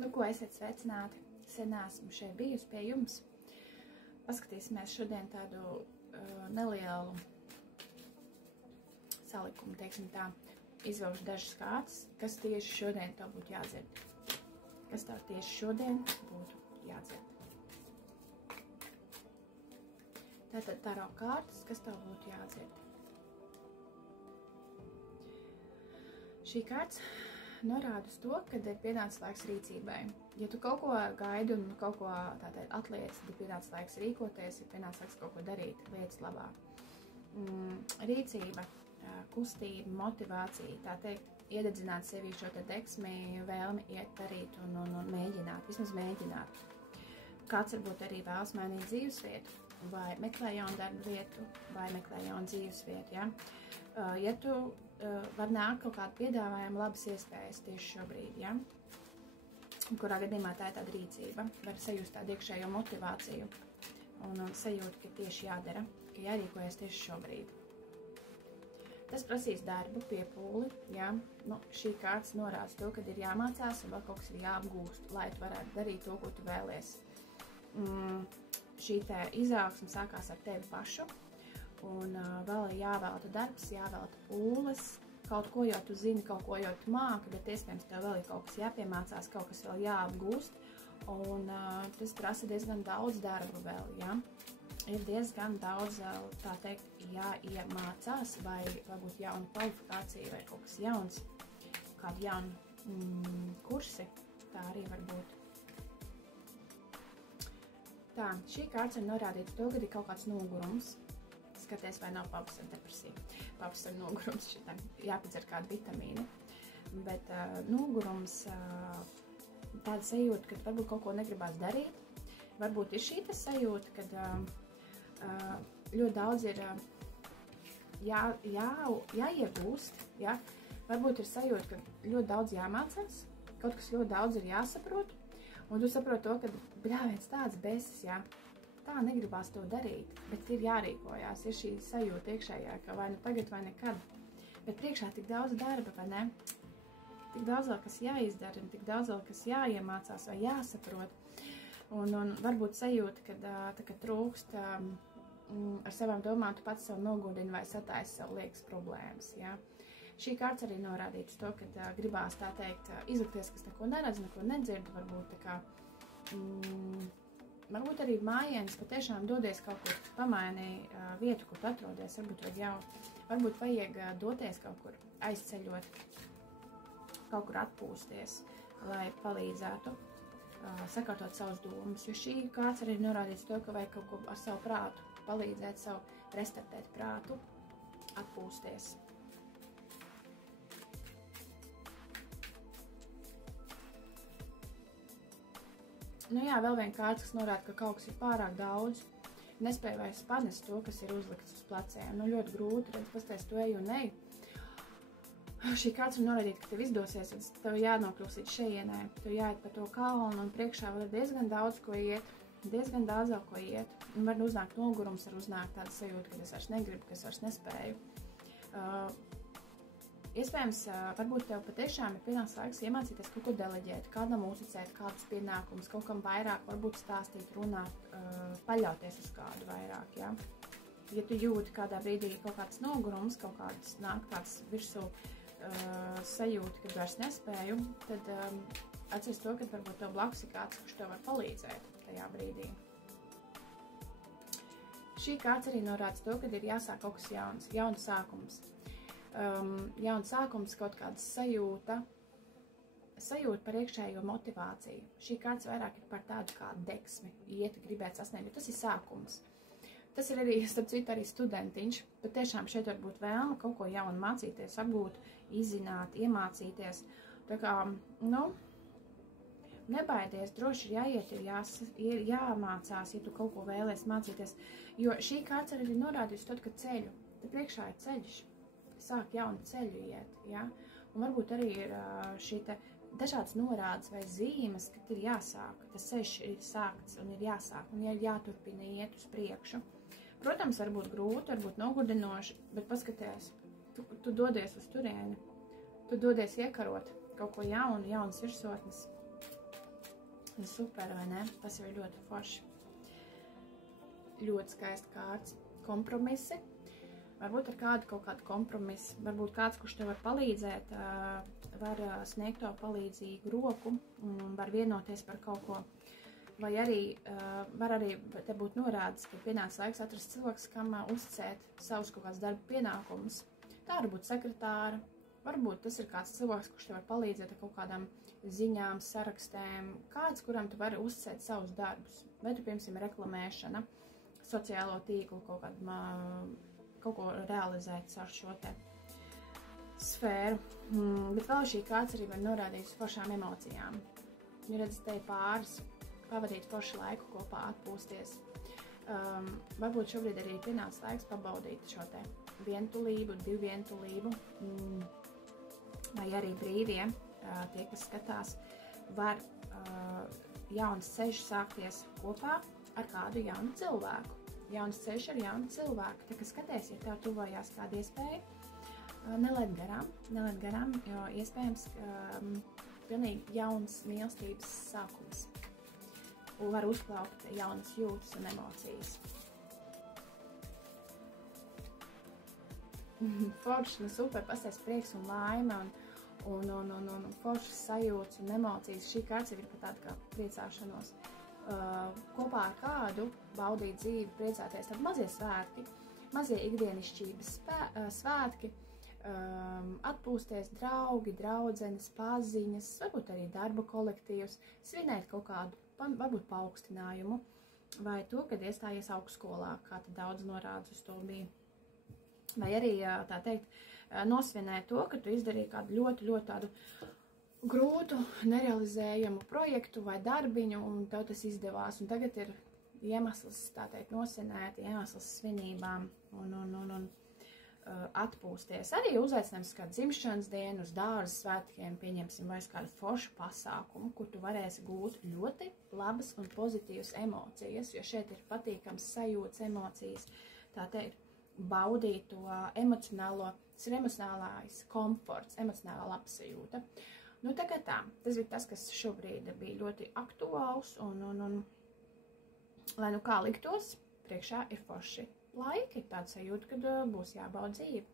Nu, ko esiet sveicināti? Sen esmu šeit bijusi pie jums. Paskatīsimies šodien tādu nelielu salikumu, teiksim tā. Izvilkšu dažas kārtas, kas tieši šodien tev būtu jādzird. Kas tev tieši šodien būtu jādzird. Tātad taro kārtas, kas tev būtu jādzird. Šī kārts norāda uz to, kad ir pienācis laiks rīcībai. Ja tu kaut ko gaidi un kaut ko tātad atliec, tad ir pienācis laiks rīkoties, ir pienācis laiks kaut ko darīt lietas labā. Rīcība, kustība, motivācija, tā teikt, iededzināt sevī šo te deksmi, vēlmi iet darīt un mēģināt, vismaz mēģināt. Kāds varbūt arī vēlas mainīt dzīvesvietu, vai meklē jaunu darbu vietu, vai meklē jaunu dzīvesvietu, ja? Ja tu var nākt kaut kādu piedāvājumu, labas iespējas tieši šobrīd, ja? Kurā gadījumā tā ir tāda rīcība, var sajust tādu iekšējo motivāciju un sajūt, ka tieši jādara, ka jārīkojas tieši šobrīd. Tas prasīs darbu, piepūli, ja? Nu, šī kārtas norāda to, kad ir jāmācās un vēl kaut kas ir jāapgūst, lai tu varētu darīt to, ko tu vēlies. Šī te izaugsme sākās ar tevi pašu, un vēl ir jāvelta darbs, jāvelta pūles, kaut ko jau tu zini, kaut ko jau tu māki, bet iespējams tev vēl ir kaut kas jāpiemācās, kaut kas vēl jāapgūst, un tas prasa diezgan daudz darba vēl, ja? Ir diezgan daudz, tā teikt, jāiemācās, vai varbūt jauna kvalifikācija, vai kaut kas jauns, kādu jaunu kursi, tā arī var būt. Tā, šī kārts ir norādīta to, kad ir kaut kāds nogurums. Skaties, vai nav pavasara depresija. Pavasara nogurums šitam jāpadzer kādu vitamīnu. Bet nogurums, tāda sajūta, ka varbūt kaut ko negribās darīt. Varbūt ir šī tas sajūta, kad ļoti daudz ir jāiegūst. Ja? Varbūt ir sajūta, ka ļoti daudz jāmācās, kaut kas ļoti daudz ir jāsaprot. Un tu saproti to, ka bļāviens tāds besis, jā, tā negribās to darīt, bet ir jārīkojās, ir šī sajūta iekšējā, ka vai nu tagad, vai nekad. Bet priekšā tik daudz darba, vai ne? Tik daudz vēl, kas jāizdara, un tik daudz vēl, kas jāiemācās vai jāsaprot. Un varbūt sajūta, kad trūkst ar savām domām, tu pats sev nogurdini vai sataisi sev liekas problēmas, jā. Šī kārts arī norādīts to, ka gribās tā teikt izlikties, kas neko neredz, neko nedzird, varbūt tā kā, varbūt arī mājienis patiešām dodies kaut kur pamaini vietu, kur tu atrodies, varbūt vajag doties kaut kur aizceļot, kaut kur atpūsties, lai palīdzētu sakārtot savus domas, jo šī kārts arī norādīts to, ka vajag kaut ko ar savu prātu palīdzēt, restartēt prātu, atpūsties. Nu jā, vēl viena kārta, kas norāda, ka kaut kas ir pārāk daudz, nespēja vairs panest to, kas ir uzlikts uz pleciem. Nu ļoti grūti, redz, pasties, tu eju un eju. Šī kārta ir norādīta, ka tev izdosies, un tev jānokļūst līdz šejienē, tev jāiet pa to kalnu, un priekšā vēl ir diezgan daudz, ko iet, diezgan daudz vēl, ko iet. Un var uznākt nogurums, var uznākt tāda sajūta, ka es vairs negribu, ka es vairs nespēju. Iespējams, varbūt tev patiešām ir pienācis laiks iemācīties kaut ko deleģēt, kādam uzticēt, kādus pienākumus, kaut kam vairāk, varbūt stāstīt, runāt, paļauties uz kādu vairāk, ja? Ja tu jūti kādā brīdī kaut kāds nogurums, kaut kāds nāk tāds virsū sajūta, kad vairs nespēju, tad atceries to, ka varbūt tev blakus ir kāds, kurš tev var palīdzēt tajā brīdī. Šī kārts arī norāda to, ka ir jāsāk kaut kas jauns sākums. Jauns sākums, kaut kāda sajūta par iekšējo motivāciju. Šī kārts vairāk ir par tādu kā deksmi, iet, gribēt sasniegt, jo tas ir sākums. Tas ir arī, starp citu, arī studentiņš, bet tiešām šeit var būt vēlme kaut ko jaunu mācīties, apgūt, izzināt, iemācīties. Tā kā, nu, nebaidies, droši ir jāiet, ir jāmācās, ja tu kaut ko vēlies mācīties, jo šī kārts arī norādījusi tad, ka ceļu, te priekšā ir ceļš. Sāk jaunu ceļu iet, ja? Un varbūt arī ir šī te dažādas norādes vai zīmes, kad ir jāsāk. Tas ceļš ir sākts un ir jāsāk, un ir jāturpina iet uz priekšu. Protams, varbūt grūti, varbūt nogurdinoši, bet paskaties, tu dodies uz turieni, tu dodies iekarot kaut ko jaunu, jaunas virsotnes. Super, vai ne? Tas jau ir ļoti forši. Ļoti skaisti kārts. Kompromisi. Varbūt ar kaut kādu kompromisu. Varbūt kāds, kurš tev var palīdzēt, var sniegt to palīdzīgu roku un var vienoties par kaut ko. Vai arī var arī te būt norādes, ka pienāca laiks atrast cilvēks, kam uzticēt savus kaut kāds darba pienākumus. Tā var būt sekretāra. Varbūt tas ir kāds cilvēks, kurš tev var palīdzēt ar kaut kādām ziņām, sarakstēm. Kāds, kuram tu vari uzticēt savus darbus. Vai tu, piemēram, reklamēšana, sociālo tīklu kaut ko realizēt ar šo te sfēru. Bet vēl šī kāds arī var norādīt uz foršām emocijām. Ja redz, te ir pāris, pavadīt foršu laiku kopā, atpūsties. Varbūt šobrīd arī pienāca laiks pabaudīt šo te vientulību, divu vientulību, vai arī brīvie, tie, kas skatās, var jauns ceļš sākties kopā ar kādu jaunu cilvēku. Jauns ceļš ar jaunu cilvēku. Tā kā skaties, ja tev tuvojās kāda iespēja, nelaid garām, jo iespējams pilnīgi jauns mīlestības sākums. Un var uzplaukt jaunas jūtas un emocijas. Forši, super, pasties prieks un laime un foršas sajūtas un emocijas. Šī kārts ir pat tāda kā priecāšanos. Kopā ar kādu baudīt dzīvi, priecāties, tad mazie svētki, mazie ikdienišķības svētki, atpūsties draugi, draudzenes, paziņas, varbūt arī darba kolektīvs, svinēt kaut kādu, varbūt paaugstinājumu, vai to, kad iestājies augstskolā, kā te daudz norādes uz to bija. Vai arī, tā teikt, nosvinēt to, ka tu izdarīji kādu ļoti tādu grūtu, nerealizējamu projektu vai darbiņu, un tev tas izdevās, un tagad ir iemesls, tā teikt, nosvinēt, iemesls svinībām un atpūsties. Arī uzaicinājums kādu dzimšanas dienu, uz dārza svētkiem, pieņemsim vai kādu foršu pasākumu, kur tu varēsi gūt ļoti labas un pozitīvas emocijas, jo šeit ir patīkams sajūtas, emocijas, tā teikt, baudīt to emocionālais komforts, emocionālā labsajūta. Nu, tā kā tā, tas bija tas, kas šobrīd bija ļoti aktuāls, un lai nu kā liktos, priekšā ir forši laiki, tāds sajūta, kad būs jābauda dzīve.